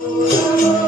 Oh,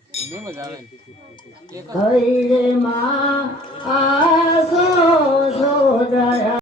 આવે